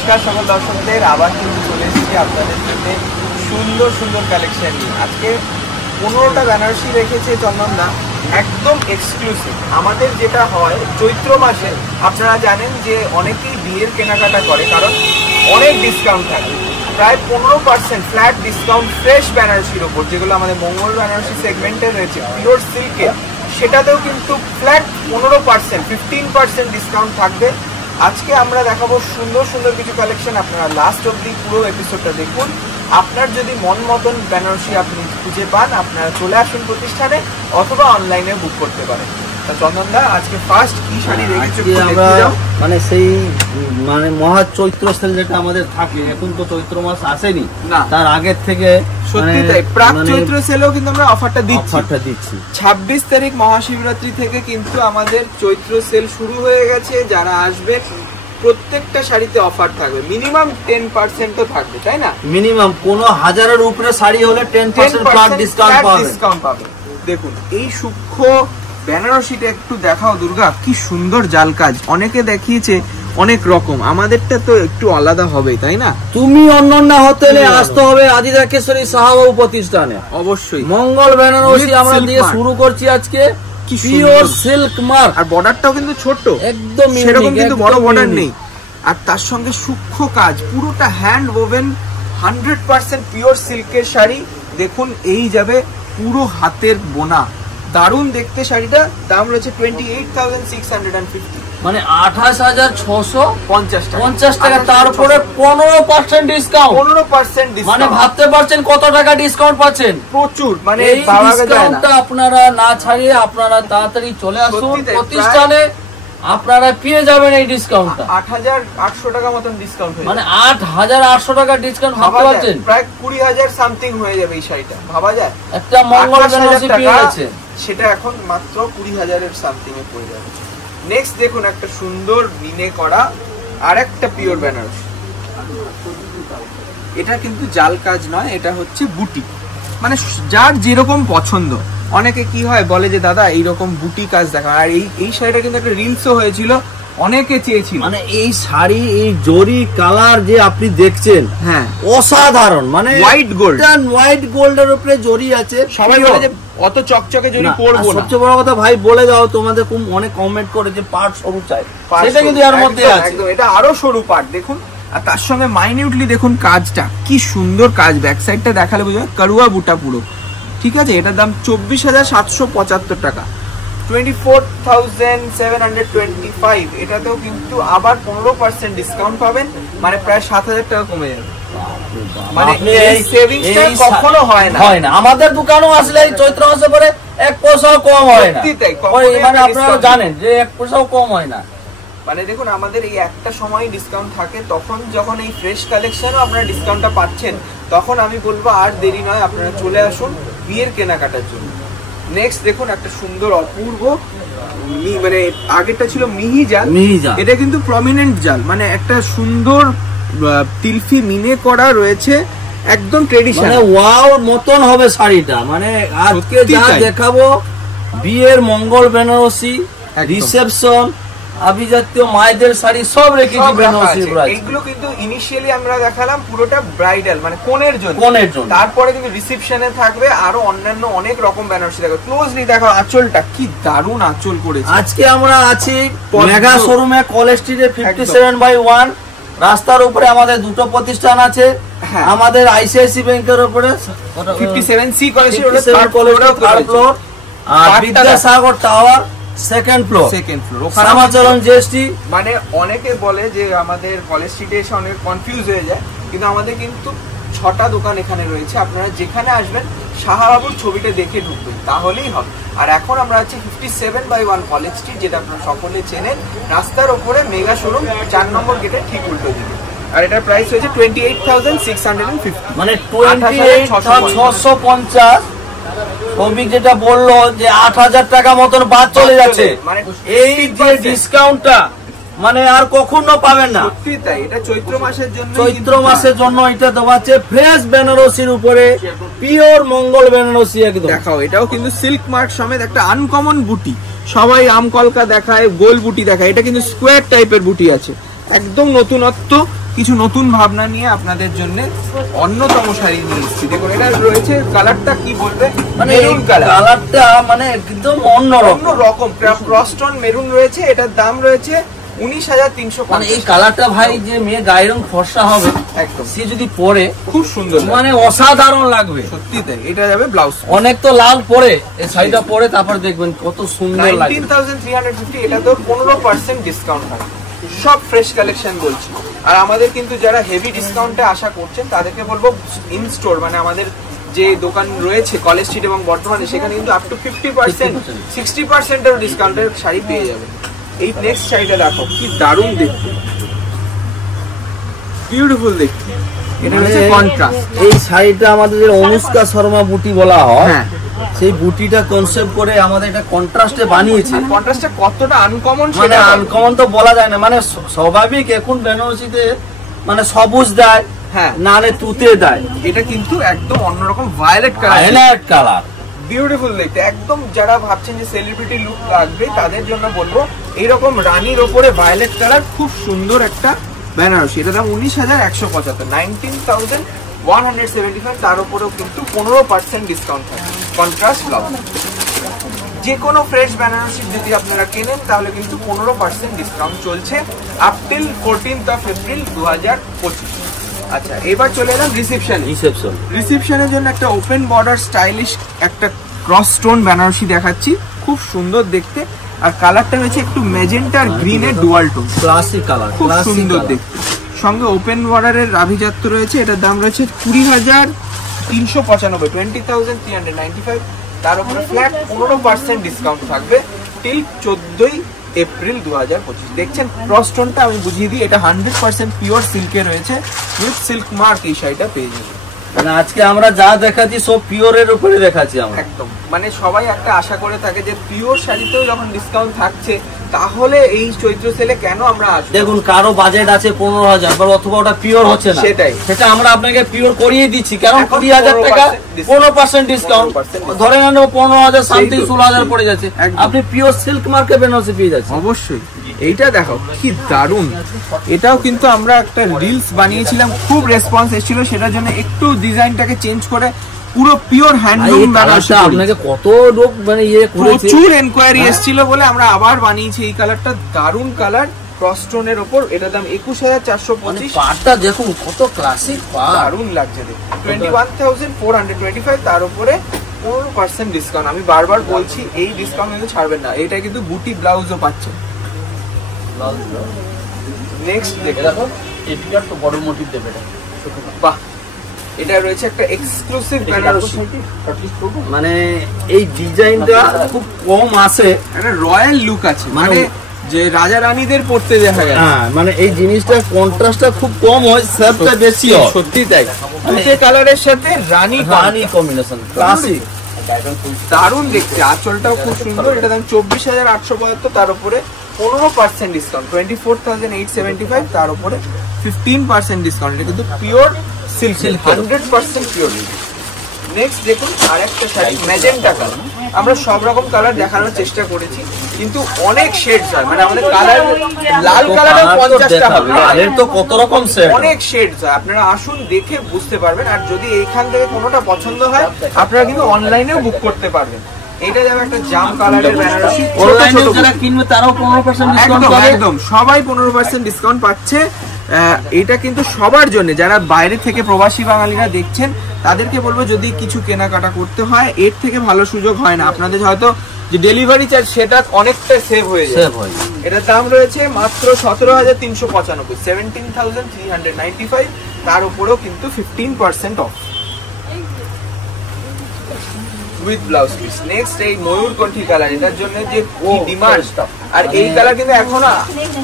নমস্কার সকল দর্শকদের, আবার কিন্তু চলে এসেছি আপনাদের জন্য সুন্দর সুন্দর কালেকশন নিয়ে। আজকে 15টা বেনারসি রেখেছে চন্দনদা, একদম এক্সক্লুসিভ। আমাদের যেটা হয় চৈত্র মাসে আপনারা জানেন যে অনেকেই বিয়ের কেনাকাটা করে, কারণ অনেক ডিসকাউন্ট থাকে, প্রায় 15% ফ্ল্যাট ডিসকাউন্ট ফ্রেশ বেনারসির ওপর, যেগুলো আমাদের মঙ্গল বেনারসি সেগমেন্টে রয়েছে পিওর সিল্কের, সেটাতেও কিন্তু ফ্ল্যাট 15% 15% ডিসকাউন্ট থাকবে। আজকে আমরা দেখাবো সুন্দর সুন্দর কিছু কালেকশন, আপনারা লাস্ট অবধি পুরো এপিসোডটা দেখুন। আপনার যদি মন মতন বেনারসি আপনি খুঁজে পান, আপনারা চলে আসুন প্রতিষ্ঠানে অথবা অনলাইনে বুক করতে পারেন। তা চন্দনদা, আজকে ফার্স্ট কি শাড়ি রেখেছো? আমরা মানে সেই মানে মহা চৈত্র সেল যেটা আমাদের থাকে, এখন তো চৈত্র মাস আসেনি, তার আগের থেকে সত্যি তাই প্রাক চৈত্র সেলেও কিন্তু আমরা অফারটা দিচ্ছি। 26 তারিখ মহাশিবরাত্রি থেকে কিন্তু আমাদের চৈত্র সেল শুরু হয়ে গেছে। যারা আসবে প্রত্যেকটা শাড়িতে অফার থাকবে, মিনিমাম 10% তো থাকবে, তাই না? মিনিমাম কোনো 1000-এর উপরে শাড়ি হলে 10% ফ্ল্যাট ডিসকাউন্ট পাবে। দেখুন এই সূক্ষ্ম বেনারসিটা একটু দেখাও দুর্গা, কি সুন্দর জাল কাজ। অনেকে দেখিয়েছে অনেক রকম, আমাদেরটা তো একটু আলাদা হবে, তাই না? তুমি অনন্য হোটেলে আসতে হবে আদিদা কেশরী শাহবাবু প্রতিষ্ঠানে, অবশ্যই। মঙ্গল বেনারসি আমরা দিয়ে শুরু করছি আজকে, পিওর সিল্ক মার্ক, আর বর্ডারটাও কিন্তু ছোট, একদম সেরকম কিন্তু বড় বর্ডার নেই। আর তার সঙ্গে সূক্ষ্ম কাজ, পুরোটা হ্যান্ড ওভেন 100% পিওর সিল্কের শাড়ি। দেখুন এই যাবে পুরো হাতের বোনা, দারুণ দেখতে শাড়িটা। দাম রয়েছে 28,650, মানে 28,650 টাকা। তার উপরে 15% ডিসকাউন্ট, 15% ডিসকাউন্ট, মানে ভাবতে পারছেন কত টাকা ডিসকাউন্ট পাচ্ছেন? প্রচুর, মানে এই ডিসকাউন্টটা আপনারা না ছাড়িয়ে আপনারা তাড়াতাড়ি চলে আসুন প্রতিষ্ঠানে, আপনারা পেয়ে যাবেন এই ডিসকাউন্টটা। 8,800 টাকা মতন ডিসকাউন্ট, মানে 8,800 টাকা ডিসকাউন্ট, ভাবতে পারছেন? প্রায় 20,000 সামথিং হয়ে যাবে এই শাড়িটা, ভাবা যায়? একটা মঙ্গল বেনারসি পেয়ে যাচ্ছে, সেটা এখন মাত্র 20,000 এর সামথিং এ পড়ে যাবে। নেক্সট দেখুন একটা সুন্দর মিনে করা আর একটা পিওর বেনারসি। এটা কিন্তু জাল কাজ নয়, এটা হচ্ছে বুটি, মানে যার যেরকম পছন্দ। অনেকে কি হয় বলে যে দাদা এইরকম বুটি কাজ দেখা, আর এই শাড়িটা কিন্তু একটা রিলসও হয়েছিল, অনেকে চেয়েছিল। মানে এই শাড়ি, এই জরি কালার যে আপনি দেখছেন, হ্যাঁ অসাধারণ, মানে হোয়াইট গোল্ডের উপরে জরি আছে। সবাই বলে যে অত চকচকে জরি পরবো না। সবচেয়ে বড় কথা ভাই বলে দাও, তোমাদের খুব অনেক কমেন্ট করে যে পার্ট সরু চাই, সেটা কিন্তু এর মধ্যে আছে, একদম এটা আরো সরু পার্ট দেখুন। আর তার সঙ্গে মাইনিউটলি দেখুন কাজটা, কি সুন্দর কাজ। ব্যাক সাইডটা দেখালে বুঝবে, কারুয়া বুটা পুরো, ঠিক আছে? এটার দাম 24,775 টাকা, 24,725। এটাতেও কিন্তু আবার 15% ডিসকাউন্ট পাবেন, মানে প্রায় 7,000 টাকা কমে যাবে। মানে এই সেভিংসটা কখনো হয় না। আমাদের দোকানও আসলে এই চৈত্র মাসে পরে 1 পয়সাও কম হয় না, মানে আপনারা জানেন যে 1 পয়সাও কম হয় না। মানে দেখুন আমাদের এই একটা সময় ডিসকাউন্ট থাকে, তখন যখন এই ফ্রেশ কালেকশনও আপনারা ডিসকাউন্টটা পাচ্ছেন, তখন আমি বলবো আর দেরি নয়, আপনারা চলে আসুন বিয়ের কেনাকাটার জন্য। নেক্সট দেখুন একটা সুন্দর অপূর্ব, মানে আগেরটা ছিল মিহি জাল, এটা কিন্তু প্রমিনেন্ট জাল, মানে একটা সুন্দর তিলফি মিনে করা রয়েছে, একদম ট্রেডিশনাল, মানে ওয়াও মতন হবে শাড়িটা। মানে আজকে যা দেখাবো, বিয়ের মঙ্গল বেনারসি, রিসেপশন, আভিজাতীয় মায়েদের শাড়ি সব রেখেছি বেনারসি। এইগুলো কিন্তু ইনিশিয়ালি আমরা দেখালাম পুরোটা ব্রাইডাল, মানে কোনের জন্য। তারপরে কিন্তু রিসেপশনে থাকবে আরো অন্যান্য অনেক রকম বেনারসি থাকবে। ক্লোজলি দেখো আঁচলটা, কি দারুণ আঁচল করেছে। আজকে আমরা আছি মেগা শোরুমে, কলেজ স্ট্রিটে 57/1 রাস্তার উপরে আমাদের দুটো প্রতিষ্ঠান আছে। আমাদের আইসিআইসি ব্যাংকের উপরে 57C কলেজ থার্ড ফ্লোর, আর Vidyasagar tower second floor. Shyamacharan GST. মানে অনেকে বলে যে আমাদের কলেজ স্ট্রিটে এসে অনেক কনফিউজ হয়ে যায়, কিন্তু আমাদের কিন্তু 6টা দোকান এখানে রয়েছে। আপনারা যেখানে আসবেন শাহবাবুর ছবিটা দেখে ঢুকবেন, তাহলেই হবে। আর এখন আমরা আছি 57/1 কলেজ স্ট্রিট, যেটা আপনারা সকলে চেনেন, রাস্তার ওপরে মেগা শোরুম, 4 নম্বর গেটের ঠিক উল্টো দিকে। আর এটার প্রাইস হয়েছে 28,650, মানে 28,650। সৌভিক যেটা বললো যে 8,000 টাকা মতন বাদ চলে যাচ্ছে, মানে এই যে ডিসকাউন্টটা মানে আর কখনো পাবেন না। সত্যি তাই, এটা চৈত্র মাসের জন্য, চৈত্র মাসের জন্য এটা দেওয়া আছে ফ্রেশ বেনারসির উপরে, পিওর মঙ্গল বেনারসি একদম। দেখাও, এটাও কিন্তু সিল্ক মার্ক সমেত একটা আনকমন বুটি। সবাই আম কলকা দেখায়, গোল বুটি দেখায়, এটা কিন্তু স্কোয়ার টাইপের বুটি আছে, একদম নতুনত্ব। কিছু নতুন ভাবনা নিয়ে আপনাদের জন্য অন্যতম শাড়ি নিয়ে এসেছি। দেখুন এটা রয়েছে, কালারটা কি বলবে, মানে মেরুন কালার, কালারটা মানে একদম অন্যরকম ক্রসটন মেরুন রয়েছে। এটার দাম রয়েছে 19,350। মানে এই কালারটা ভাই যে মেয়ে গায়ের রং ফর্সা হবে একদম, সে যদি পরে খুব সুন্দর, মানে অসাধারণ লাগবে সত্যি তাই। এটা যাবে ব্লাউজ, অনেক তো লাল পরে এই শাড়িটা পরে তারপর দেখবেন কত সুন্দর লাগে। 19,350, এটা তো 15% ডিসকাউন্ট হয়, সব ফ্রেশ কালেকশন বলছি। আর আমাদের কিন্তু যারা হেভি ডিসকাউন্টে আশা করছেন তাদেরকে বলবো ইন স্টোর, মানে আমাদের যে দোকান রয়েছে কলেজ স্ট্রিট এবং বর্ধমানে, সেখানে কিন্তু আপ টু 50%, 60% এর ডিসকাউন্টের শাড়ি পেয়ে যাবে। এই নেক্সট শাড়িটা দেখো, কি দারুণ দেখতে, বিউটিফুল দেখতে। এটা হচ্ছে কন্ট্রাস্ট। এই শাড়িটা আমাদের যে অনুষ্কা শর্মা বুটি বলা হয়, হ্যাঁ, সেই বুটিটা কনসেপ্ট করে আমাদের এটা কন্ট্রাস্টে বানিয়েছে। কন্ট্রাস্টটা কতটা আনকমন, মানে সেটা আনকমন তো বলা যায় না, মানে স্বাভাবিক এখন বেনারসিতে মানে সবুজ দেয়, হ্যাঁ, নালে তুতে দেয়, এটা কিন্তু একদম অন্যরকম violet colour, highlight colour, beautiful দেখতে। একদম যারা ভাবছেন যে সেলিব্রিটি লুক লাগবে তাদের জন্য বলবো এইরকম রানীর ওপরে ভায়োলেট কালার, খুব সুন্দর একটা বেনারসি। এটা দাম 19,175, 19,175। তার উপরেও কিন্তু 15% ডিসকাউন্ট থাকে, কন্ট্রাস্ট ব্লাউজ। যে কোনো ফ্রেশ বেনারসি যদি আপনারা কেনেন তাহলে কিন্তু 15% ডিসকাউন্ট চলছে up till 14th of April 2025। আচ্ছা, এবার চলে এলাম রিসেপশনের জন্য একটা ওপেন বর্ডার স্টাইলিশ একটা ক্রস স্টোন বেনারসি দেখাচ্ছি, খুব সুন্দর দেখতে। আর কালারটা হয়েছে একটু ম্যাজেন্টার গ্রিনের ডুয়াল টোন, ক্লাসিক কালার, খুব সুন্দর দেখতে। সঙ্গে ওপেন বর্ডারের আভিজাত্য রয়েছে। এটার দাম রয়েছে 20,395, 20,395। তার উপরে ফ্ল্যাট 15% ডিসকাউন্ট থাকবে টিল 14ই এপ্রিল 2025। দেখছেন ক্রস টোনটা, আমি বুঝিয়ে দিই, এটা 100% পিওর সিল্কে রয়েছে, উইথ সিল্ক মার্ক এই শাড়িটা পেয়ে যাবে। মানে আজকে আমরা যা দেখাচ্ছি সব পিওরের উপরে দেখাচ্ছি আমরা। একদম, মানে সবাই একটা আশা করে থাকে যে পিওর শাড়িতেও যখন ডিসকাউন্ট থাকছে তাহলে এই চৈত্র সেলে কেন আমরা আসবো। দেখুন কারো বাজেট আছে 15,000, অথবা ওটা পিওর হচ্ছে না, সেটা আমরা আপনাকে পিওর করিয়ে দিচ্ছি। কারণ 20,000 টাকা 15% ডিসকাউন্ট, ধরে নেন 15,000 সামথিং 16,000 পড়ে যাচ্ছে, আপনি পিওর সিল্ক মার্কে বেনারসি পেয়ে যাচ্ছেন। অবশ্যই। এইটা দেখো কি দারুণ, এটাও কিন্তু আমরা একটা রিলস বানিয়েছিলাম, খুব রেসপন্স এসেছিল, সেটার জন্য একটু ডিজাইনটাকে চেঞ্জ করে পুরো পিওর হ্যান্ডলুম বেনারসি। আপনাকে কত লোক মানে ইয়ে করেছে, প্রচুর এনকোয়ারি এসেছিল বলে আমরা আবার বানিয়েছি এই কালারটা, দারুণ কালার ক্রস টোনের উপর। এটার দাম 21,425। পাড়টা দেখুন কত ক্লাসিক পাড়, দারুণ লাগছে দেখতে। 21,425, তার উপরে 15% ডিসকাউন্ট। আমি বারবার বলছি এই ডিসকাউন্ট কিন্তু ছাড়বেন না। এটা কিন্তু বুটি ব্লাউজও পাচ্ছেন। নেক্সট দেখো, এটা তো বড় মোটিভ দেবে, বাহ, এটা রয়েছে একটা এক্সক্লুসিভ বেনারসি, মানে এই ডিজাইনটা খুব কম আসে, একটা রয়্যাল লুক আছে, মানে যে রাজা রানীদের পড়তে দেখা যায়। হ্যাঁ, মানে এই জিনিসটা কন্ট্রাস্টটা খুব কম হয়, শেপটা বেশি হয়, সত্যি তাই। দুটো কালারের সাথে রানী কম্বিনেশন, ক্লাসিক, দারুণ দেখতে। আঁচলটাও খুব সুন্দর। এটা দাম 24,875, তার উপরে 15% ডিসকাউন্ট 24,875, তার উপরে 15% ডিসকাউন্ট। এটা কিন্তু পিওর সিল্ক, 100% পিওর। নেক্সট দেখুন আরেকটা শাড়ি, ম্যাজেন্টা কালার। আমরা সব রকম কালার দেখানোর চেষ্টা করেছি, কিন্তু অনেক শেডস হয়, মানে আমাদের কালার লাল কালারও 50টা হবে, লালের তো কত রকম শেড, অনেক শেডস হয়। আপনারা আসুন, দেখে বুঝতে পারবেন। আর যদি এইখান থেকে কোনোটা পছন্দ হয় আপনারা কিন্তু অনলাইনেও বুক করতে পারবেন। এটা যাবে একটা জাম কালারের বেনারসি, অনলাইনে যারা কিনবে তারাও 15% ডিসকাউন্ট পাবে। একদম, সবাই 15% ডিসকাউন্ট পাচ্ছে। এটা কিন্তু সবার জন্য, যারা বাইরে থেকে প্রবাসী বাঙালিরা দেখছেন তাদেরকে বলবো যদি কিছু কেনাকাটা করতে হয় এর থেকে ভালো সুযোগ হয় না। আপনাদের হয়তো যে ডেলিভারি চার্জ সেটা অনেকটা সেভ হয়ে যায়। এটার দাম রয়েছে মাত্র 17,395, 17,395, তার উপরেও কিন্তু 15% of with blouse piece. Next এই ময়ূরকণ্ঠী কালার, এটার জন্য যে ডিমান্ড, আর এই কালার কিন্তু এখনো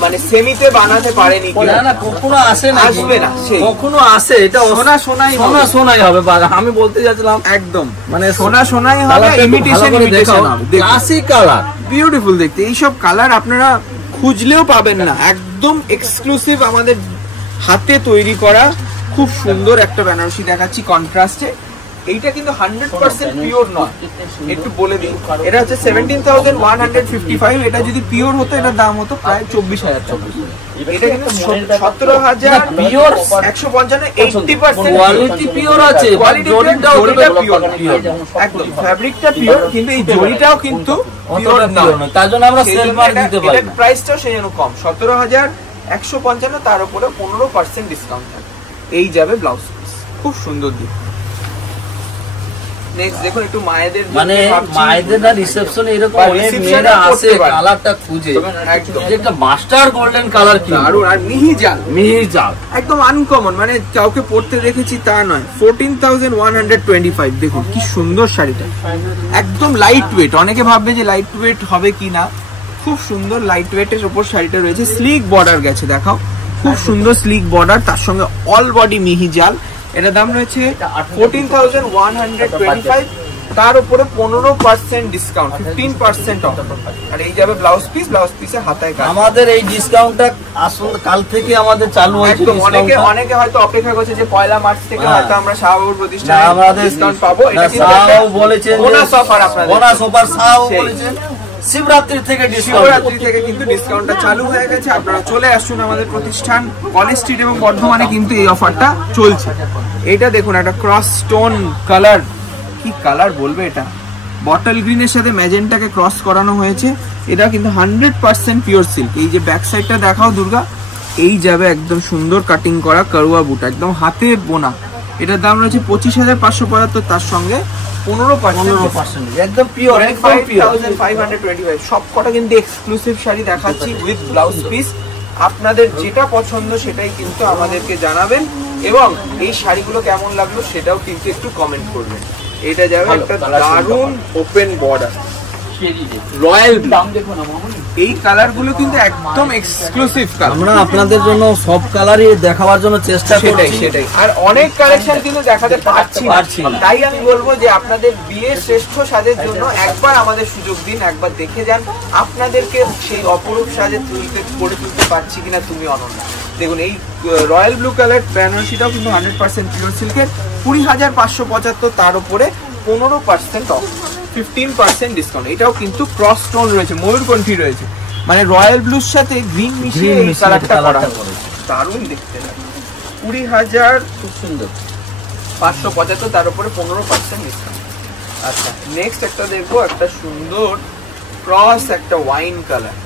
মানে সেমিতে বানাতে পারেনি, না কখনো আসে না, আসবে না, কখনো আসে, এটা সোনাই হবে। আমি বলতে যাচ্ছিলাম একদম মানে সোনাই হবে, ইমিটেশন হবে, ক্লাসিক কালার, বিউটিফুল দেখতে। এইসব কালার আপনারা খুঁজলেও পাবেন না, একদম এক্সক্লুসিভ, আমাদের হাতে তৈরি করা খুব সুন্দর একটা বেনারসি দেখাচ্ছি কন্ট্রাস্টে। এইটা কিন্তু 100% পিওর নয়, একটু বলে দিই। এটা হচ্ছে 17,155। এটা যদি পিওর হতো এটার দাম হতো প্রায় 24,000 টাকা। এটা কিন্তু 17,000 পিওর 155 80% কোয়ালিটি পিওর আছে, জরিটা পিওর একদম, ফ্যাব্রিকটা পিওর, কিন্তু এই জরিটাও কিন্তু পিওর না, তার জন্য আমরা সেল মার দিতে পারি না। প্রাইসটাও সেই জন্য কম, 17,155, তার উপরে 15% ডিসকাউন্ট থাকে। এই যাবে ব্লাউজ পিস, খুব সুন্দর দিক। নেক্সট দেখুন একটু মায়েদের, মানে মায়েদের না রিসেপশনে এরকম অনেক মেয়েরা আসে কালারটা খুঁজে, একদম একটা মাস্টার গোল্ডেন কালার কি আর মিহিজাল একদম আনকমন, মানে কাউকে পড়তে দেখেছি তা নয়। 14,125। দেখুন কি সুন্দর শাড়িটা, একদম লাইট ওয়েট। অনেকে ভাববে যে লাইট ওয়েট হবে কি না, খুব সুন্দর লাইট ওয়েটের উপর শাড়িটা রয়েছে। স্লিক বর্ডার গেছে, দেখাও, খুব সুন্দর স্লিক বর্ডার, তার সঙ্গে অল বডি মিহিজাল। এটা দাম রয়েছে 14,125, তার উপরে 15% ডিসকাউন্ট, 15% অফ। আর এই যাবে ব্লাউজ পিস, ব্লাউজ পিসে হাতায় কাজ। আমাদের এই ডিসকাউন্টটা আসলে কাল থেকে আমাদের চালু হয়েছে। অনেকে হয়তো অপেক্ষা করছে যে 1 মার্চ থেকে হয়তো আমরা শাহবাবুর প্রতিষ্ঠানে ডিসকাউন্ট পাবো। এটা কিন্তু শাহবাবু বলেছেন বোনাস অফার, আপনাদের বোনাস অফার শাহবাবু বলেছেন শিবরাত্রি থেকে কিন্তু ডিসকাউন্টটা চালু হয়ে গেছে। আপনারা চলে আসুন আমাদের প্রতিষ্ঠান কলেজ স্ট্রিট এবং বর্ধমানে কিন্তু এই অফারটা চলছে। এটা দেখুন একটা ক্রস স্টোন কালার, কি কালার বলবে, এটা বটল গ্রিনের সাথে ম্যাজেন্টাকে ক্রস করানো হয়েছে। এটা কিন্তু 100% পিওর সিল্ক। এই যে ব্যাক সাইডটা দেখাও দুর্গা, এই যাবে একদম সুন্দর কাটিং করা কারুয়া বুট, একদম হাতে বোনা। এটার দাম রয়েছে 25,575, তার সঙ্গে 15% একদম পিওর, একদম পিওর 525। সবকটা কিন্তু এক্সক্লুসিভ শাড়ি দেখাচ্ছি উইথ ব্লাউজ পিস। আপনাদের যেটা পছন্দ সেটাই কিন্তু আমাদেরকে জানাবেন, এবং এই শাড়িগুলো কেমন লাগলো সেটাও কিন্তু একটু কমেন্ট করবেন। এটা যাবে একটা দারুণ ওপেন বর্ডার রয়্যাল দাম দেখুন। এই কালার গুলো কিন্তু একদম এক্সক্লুসিভ কালার, আমরা আপনাদের জন্য সব কালারই দেখাবার জন্য চেষ্টা করছি। সেটাই, আর অনেক কালেকশন কিন্তু দেখাতে পারছি। তাই আমি বলবো যে আপনাদের বিয়ের শ্রেষ্ঠ সাজের জন্য একবার আমাদের সুযোগ দিন, একবার দেখে যান, আপনাদেরকে সেই অপরূপ সাজে করে তুলতে পারছি কিনা তুমি অনন্য। দেখুন এই রয়্যাল ব্লু কালার বেনারসিটাও কিন্তু 100% পিওর সিল্কের, 20,575, তার উপরে 15% অফ, 15% ডিসকাউন্ট। এটাও কিন্তু ক্রস স্টোন রয়েছে, ময়ূরকণ্ঠী রয়েছে, মানে রয়্যাল ব্লুর সাথে গ্রিন মিশিয়ে এই কালারটা করা হয়েছে। দারুণ দেখতে লাগে, 20,000, খুব সুন্দর, 575, তার উপরে 15% ডিসকাউন্ট। আচ্ছা নেক্সট একটা দেখবো, একটা সুন্দর ক্রস, একটা ওয়াইন কালার,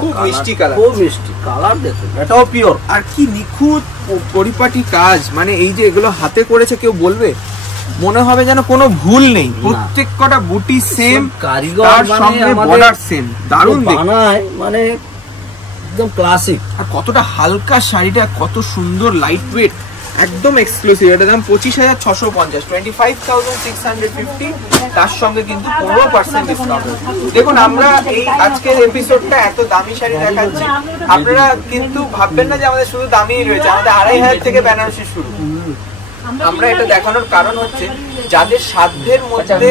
খুব মিষ্টি কালার, খুব মিষ্টি কালার। দেখুন এটাও পিওর, আর কি নিখুঁত পরিপাটি কাজ, মানে এই যে এগুলো হাতে করেছে, কেউ বলবে মনে হবে যেন কোনো ভুল নেই, প্রত্যেক কটা বুটি সেম, কারিগর সঙ্গে বর্ডার সেম, দারুণ বানায়, মানে একদম ক্লাসিক। আর কতটা হালকা শাড়িটা, কত সুন্দর লাইট ওয়েট, একদম এক্সক্লুসিভ। এটার দাম 25,650, 25,650, তার সঙ্গে কিন্তু 15% ডিসকাউন্ট। দেখুন আমরা এই আজকের এপিসোডটা এত দামি শাড়ি দেখাচ্ছি, আপনারা কিন্তু ভাববেন না যে আমাদের শুধু দামিই রয়েছে, আমাদের 2,500 থেকে বেনারসি শুরু। আমরা এটা দেখানোর কারণ হচ্ছে যাদের সাধ্যের মধ্যে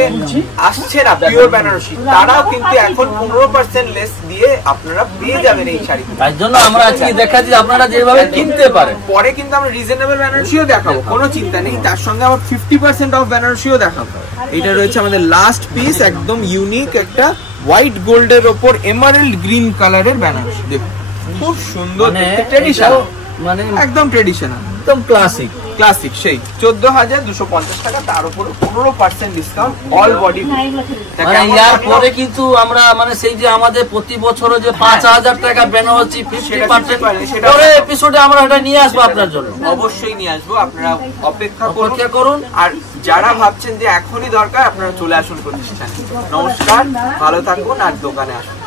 আসছে না পিওর বেনারসি, তারাও কিন্তু এখন 15% লেস দিয়ে আপনারা পেয়ে যাবেন এই শাড়ি। তার জন্য আমরা আজকে দেখাচ্ছি আপনারা যেভাবে কিনতে পারেন। পরে কিন্তু আমরা রিজনেবল বেনারসিও দেখাবো, কোনো চিন্তা নেই, তার সঙ্গে আবার 50% অফ বেনারসিও দেখাবো। এটা রয়েছে আমাদের লাস্ট পিস, একদম ইউনিক একটা হোয়াইট গোল্ডের ওপর এমারেল্ড গ্রিন কালারের বেনারসি। দেখুন খুব সুন্দর, ট্রেডিশনাল, মানে একদম ট্রেডিশনাল, একদম ক্লাসিক। ক্লাসিক সেই 14,250 টাকা, তার উপরে 15% ডিসকাউন্ট, অল বডি। ইয়ার পরে কিন্তু আমরা মানে সেই যে আমাদের প্রতি বছর যে 5,000 টাকা বেনারসি 50%, পরে এপিসোডে আমরা এটা নিয়ে আসবো আপনার জন্য, অবশ্যই নিয়ে আসবো, আপনারা অপেক্ষা করুন। আর যারা ভাবছেন যে এখনই দরকার, আপনারা চলে আসুন প্রতিষ্ঠানে। নমস্কার, ভালো থাকুন আর দোকানে আসুন।